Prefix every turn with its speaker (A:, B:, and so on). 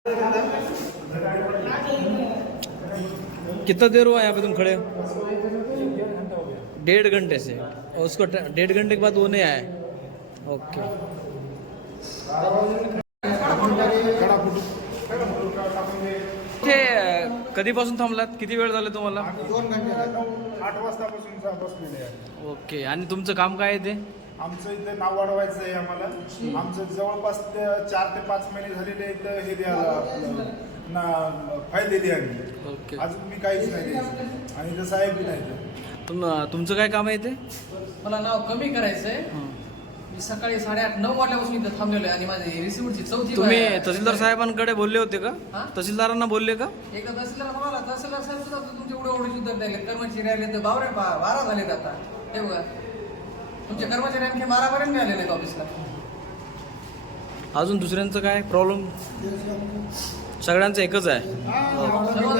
A: कितना देर हुआ यहाँ पे तुम खड़े हो? 1.5 घंटे से, और उसको 1.5 घंटे के बाद वो नहीं आए। ओके। ते कधीपासून थांबलात? किती वेळ झाला तुम्हाला?
B: 2 घंटे 8 वाजतापासून बसलेले आहे.
A: ओके. आणि तुमचं काम काय आहे ते?
B: आमचं इथं नाव वाढवायचं आहे आम्हाला. आमचं जवळपास 4 ते 5 महिने झालेले इथं हे द्यायला फाईल दिली आहे.
A: ओके.
B: अजून मी काहीच नाही द्यायचं आणि इथं साहेब बी नाही.
A: तुमचं काय काम आहे ते?
C: मला नाव कमी करायचंय. मी सकाळी 8:30-9 वाजल्यापासून इथं थांबलेलो आहे आणि माझी रिसिव्हची चौथी.
A: तुम्ही तहसीलदार साहेबांकडे बोलले होते का?
C: हा?
A: तहसीलदारांना बोलले का?
C: एकदा तहसीलदार म्हणाला, तहसीलदार साहेब सुद्धा तुमचे एवढे सुद्धा द्यायले. कर्मचारी आले तर 12 झालेत आता. हे बघा, तुमचे कर्मचारी आणखी 12 पर्यंत आलेले आहेत ऑफिसला.
A: अजून दुसऱ्यांचं काय प्रॉब्लेम? सगळ्यांचं एकच आहे.
C: सर्वांचं